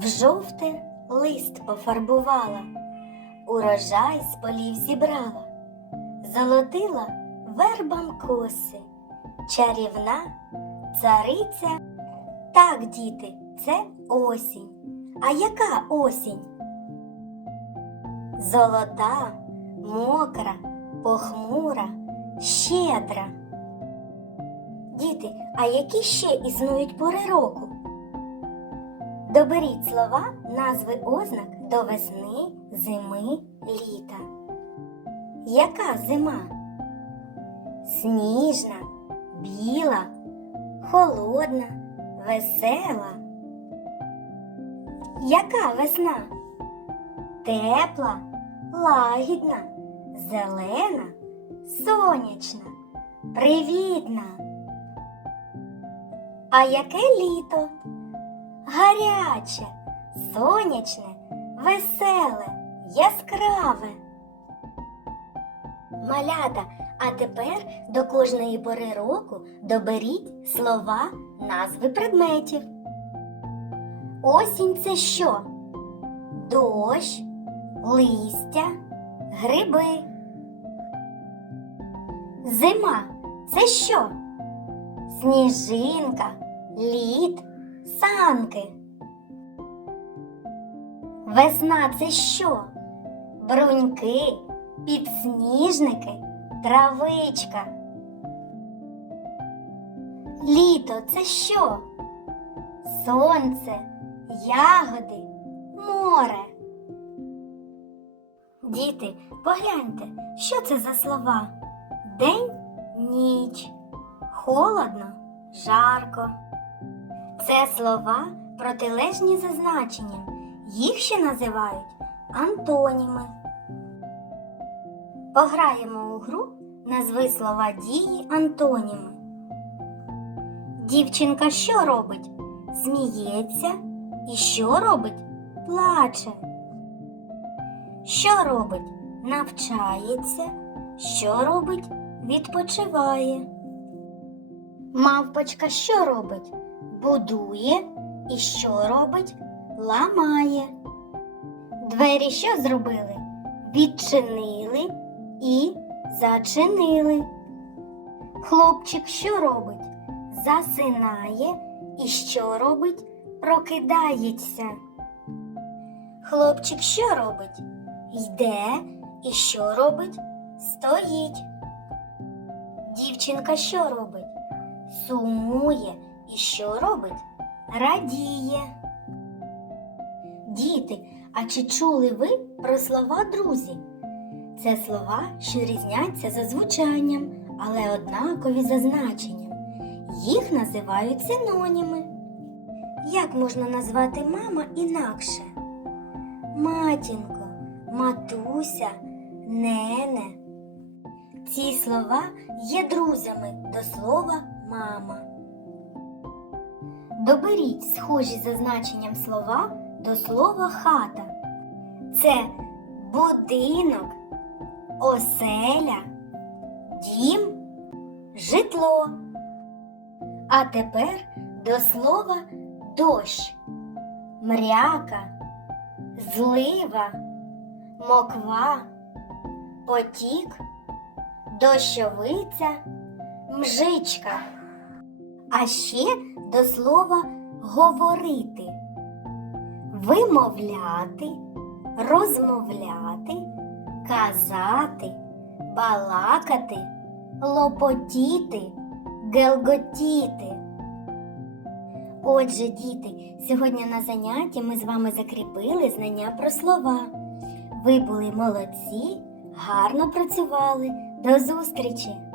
в жовте лист пофарбувала, урожай з полів зібрала, золотила вербам коси, чарівна цариця. Так, діти, це осінь. А яка осінь? Золота, мокра, похмура, щедра. Діти, а які ще існують пори року? Доберіть слова, назви ознак до весни, зими, літа. Яка зима? Сніжна, біла, холодна, весела. Яка весна? Тепла, лагідна, зелена, сонячна, привітна. А яке літо? Гаряче, сонячне, веселе, яскраве. Малята, а тепер до кожної пори року доберіть слова, назви предметів. Осінь це що? Дощ, листя, гриби. Зима це що? Сніжинка, лід, санки. Весна це що? Бруньки, підсніжники, травичка. Літо це що? Сонце, ягоди, море. Діти, погляньте, що це за слова? День, ніч, холодно, жарко. Це слова протилежні за значенням. Їх ще називають антоніми. Пограємо у гру назви слова дії антоніми. Дівчинка що робить? Сміється і що робить? Плаче. Що робить? Навчається, що робить? Відпочиває. Мавпочка що робить? Будує і що робить? Ламає. Двері що зробили? Відчинили і зачинили. Хлопчик що робить? Засинає і що робить? Прокидається. Хлопчик що робить? Йде і що робить? Стоїть. Дівчинка що робить? Сумує і що робить? Радіє. Діти, а чи чули ви про слова друзі? Це слова, що різняться за звучанням, але однакові за значенням. Їх називають синоніми. Як можна назвати мама інакше? Матінко, матуся, нене. Ці слова є друзями до слова мама. Доберіть схожі за значенням слова до слова хата. Це будинок, оселя, дім, житло. А тепер до слова дощ, мряка, злива, моква, потік, дощовиця, мжичка. А ще до слова говорити, вимовляти, розмовляти, казати, балакати, лопотіти, гелготіти. Отже, діти, сьогодні на занятті ми з вами закріпили знання про слова. Ви були молодці, гарно працювали. До зустрічі!